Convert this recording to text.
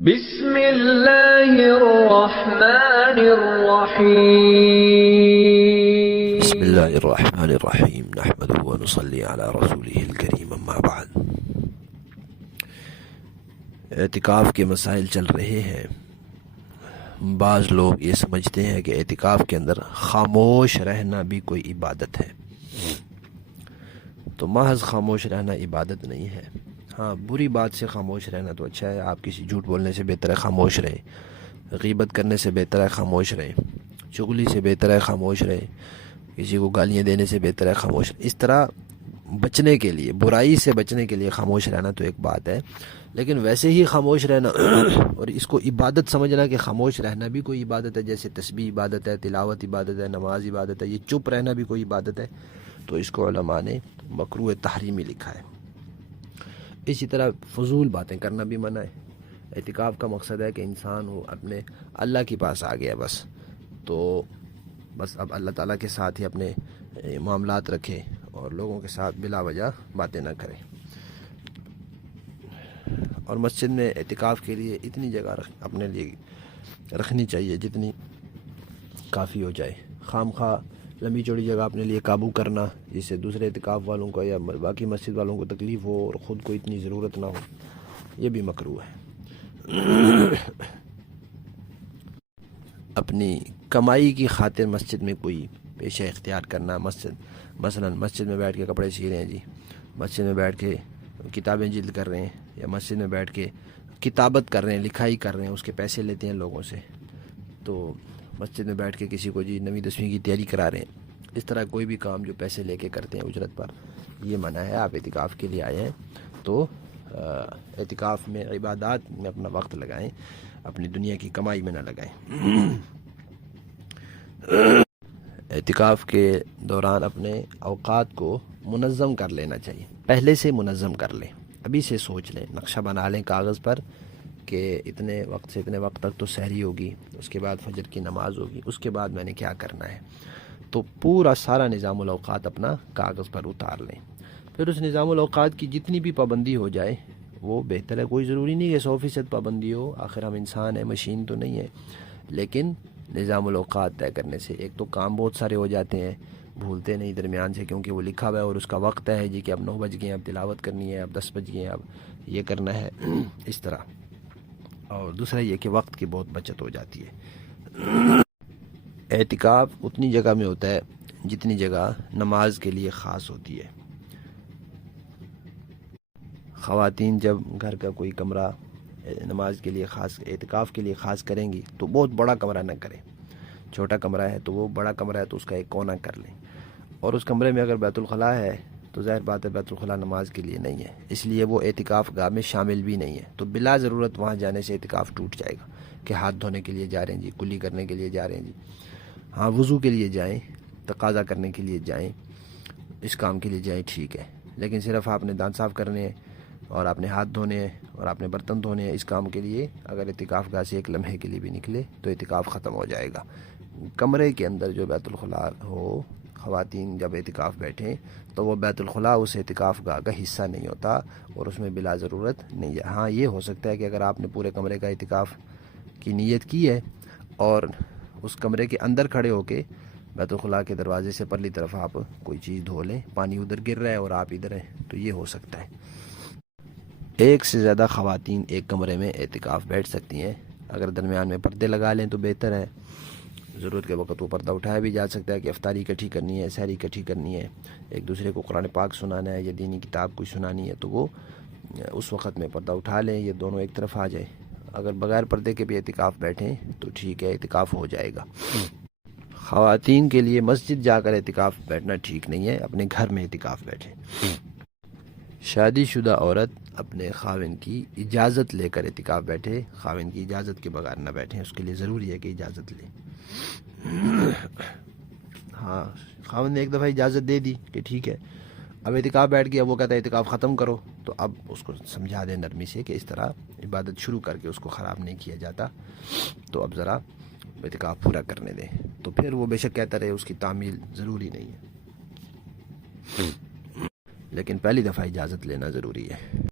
بسم اللہ الرحمن الرحیم بسم اللہ الرحمن الرحیم نحمده ونصلی علی رسوله الکریم اما بعد۔ اعتکاف کے مسائل چل رہے ہیں۔ بعض لوگ یہ سمجھتے ہیں کہ اعتکاف کے اندر خاموش رہنا بھی کوئی عبادت ہے، تو محض خاموش رہنا عبادت نہیں ہے۔ ہاں، بری بات سے خاموش رہنا تو اچھا ہے، آپ کسی جھوٹ بولنے سے بہتر ہے خاموش رہے، غیبت کرنے سے بہتر ہے خاموش رہے، چغلی سے بہتر ہے خاموش رہے، کسی کو گالیاں دینے سے بہتر ہے خاموش رہے۔ اس طرح بچنے کے لیے، برائی سے بچنے کے لیے خاموش رہنا تو ایک بات ہے، لیکن ویسے ہی خاموش رہنا اور اس کو عبادت سمجھنا کہ خاموش رہنا بھی کوئی عبادت ہے، جیسے تسبیح عبادت ہے، تلاوت عبادت ہے، نماز عبادت ہے، یہ چپ رہنا بھی کوئی عبادت ہے، تو اس کو علماء نے مکروہ تحریمی لکھا ہے۔ اسی طرح فضول باتیں کرنا بھی منع ہے۔ اعتکاف کا مقصد ہے کہ انسان وہ اپنے اللہ کے پاس آ گیا، تو بس اب اللہ تعالیٰ کے ساتھ ہی اپنے معاملات رکھے اور لوگوں کے ساتھ بلا وجہ باتیں نہ کرے۔ اور مسجد میں اعتکاف کے لیے اتنی جگہ اپنے لیے رکھنی چاہیے جتنی کافی ہو جائے۔ خام خواہ لمبی چوڑی جگہ اپنے لیے قابو کرنا جس سے دوسرے اعتکاف والوں کو یا باقی مسجد والوں کو تکلیف ہو اور خود کو اتنی ضرورت نہ ہو، یہ بھی مکروہ ہے۔ اپنی کمائی کی خاطر مسجد میں کوئی پیشہ اختیار کرنا، مثلا مسجد میں بیٹھ کے کپڑے سی رہے ہیں جی، مسجد میں بیٹھ کے کتابیں جلد کر رہے ہیں، یا مسجد میں بیٹھ کے کتابت کر رہے ہیں، لکھائی کر رہے ہیں، اس کے پیسے لیتے ہیں لوگوں سے، تو مسجد میں بیٹھ کے کسی کو جی 9ویں 10ویں کی تیاری کرا رہے ہیں، اس طرح کوئی بھی کام جو پیسے لے کے کرتے ہیں اجرت پر، یہ منع ہے۔ آپ اعتکاف کے لیے آئے ہیں تو اعتکاف میں عبادات میں اپنا وقت لگائیں، اپنی دنیا کی کمائی میں نہ لگائیں۔ اعتکاف کے دوران اپنے اوقات کو منظم کر لینا چاہیے، پہلے سے منظم کر لیں، ابھی سے سوچ لیں، نقشہ بنا لیں کاغذ پر کہ اتنے وقت سے اتنے وقت تک تو سحری ہوگی، اس کے بعد فجر کی نماز ہوگی، اس کے بعد میں نے کیا کرنا ہے، تو پورا سارا نظام الاوقات اپنا کاغذ پر اتار لیں۔ پھر اس نظام الاوقات کی جتنی بھی پابندی ہو جائے وہ بہتر ہے، کوئی ضروری نہیں کہ 100% پابندی ہو، آخر ہم انسان ہیں، مشین تو نہیں ہے، لیکن نظام الاوقات طے کرنے سے ایک تو کام بہت سارے ہو جاتے ہیں، بھولتے نہیں درمیان سے، کیونکہ وہ لکھا ہوا ہے اور اس کا وقت ہے جی کہ اب 9 بج گئے ہیں، اب تلاوت کرنی ہے، اب 10 بج گئے ہیں، اب یہ کرنا ہے، اس طرح۔ اور دوسرا یہ کہ وقت کی بہت بچت ہو جاتی ہے۔ اعتکاف اتنی جگہ میں ہوتا ہے جتنی جگہ نماز کے لیے خاص ہوتی ہے۔ خواتین جب گھر کا کوئی کمرہ نماز کے لیے خاص، اعتکاف کے لیے خاص کریں گی تو بہت بڑا کمرہ نہ کریں، چھوٹا کمرہ ہے تو وہ، بڑا کمرہ ہے تو اس کا ایک کونا کر لیں، اور اس کمرے میں اگر بیت الخلاء ہے تو ظاہر بات ہے بیت الخلاء نماز کے لیے نہیں ہے، اس لیے وہ اعتکاف گاہ میں شامل بھی نہیں ہے، تو بلا ضرورت وہاں جانے سے اعتکاف ٹوٹ جائے گا کہ ہاتھ دھونے کے لیے جا رہے ہیں جی، کلی کرنے کے لیے جا رہے ہیں جی، ہاں وضو کے لیے جائیں، تقاضا کرنے کے لیے جائیں، اس کام کے لیے جائیں، ٹھیک ہے، لیکن صرف آپ نے دانت صاف کرنے ہیں اور آپ نے ہاتھ دھونے ہیں اور آپ نے برتن دھونے ہیں، اس کام کے لیے اگر اعتکاف گاہ سے ایک لمحے کے لیے بھی نکلے تو اعتکاف ختم ہو جائے گا۔ کمرے کے اندر جو بیت الخلاء ہو، خواتین جب اعتکاف بیٹھیں تو وہ بیت الخلاء اس اعتکاف گاہ کا حصہ نہیں ہوتا اور اس میں بلا ضرورت نہیں ہے۔ ہاں یہ ہو سکتا ہے کہ اگر آپ نے پورے کمرے کا اعتکاف کی نیت کی ہے اور اس کمرے کے اندر کھڑے ہو کے بیت الخلاء کے دروازے سے پرلی طرف آپ کوئی چیز دھو لیں، پانی ادھر گر رہا ہے اور آپ ادھر ہیں، تو یہ ہو سکتا ہے۔ ایک سے زیادہ خواتین ایک کمرے میں اعتکاف بیٹھ سکتی ہیں، اگر درمیان میں پردے لگا لیں تو بہتر ہے، ضرورت کے وقت وہ پردہ اٹھایا بھی جا سکتا ہے کہ افطاری اکٹھی کرنی ہے، سحری اکٹھی کرنی ہے، ایک دوسرے کو قرآن پاک سنانا ہے یا دینی کتاب کوئی سنانی ہے، تو وہ اس وقت میں پردہ اٹھا لیں، یہ دونوں ایک طرف آ جائے۔ اگر بغیر پردے کے بھی اعتکاف بیٹھیں تو ٹھیک ہے، اعتکاف ہو جائے گا۔ خواتین کے لیے مسجد جا کر اعتکاف بیٹھنا ٹھیک نہیں ہے، اپنے گھر میں اعتکاف بیٹھیں۔ شادی شدہ عورت اپنے خاوند کی اجازت لے کر اعتکاف بیٹھے، خاوند کی اجازت کے بغیر نہ بیٹھیں، اس کے لیے ضروری ہے کہ اجازت لیں۔ ہاں خاوند نے ایک دفعہ اجازت دے دی کہ ٹھیک ہے اب اعتکاف بیٹھ گیا، وہ کہتا ہے اعتکاف ختم کرو، تو اب اس کو سمجھا دیں نرمی سے کہ اس طرح عبادت شروع کر کے اس کو خراب نہیں کیا جاتا، تو اب ذرا اعتکاف پورا کرنے دیں، تو پھر وہ بے شک کہتا رہے، اس کی تعمیل ضروری نہیں ہے، لیکن پہلی دفعہ اجازت لینا ضروری ہے۔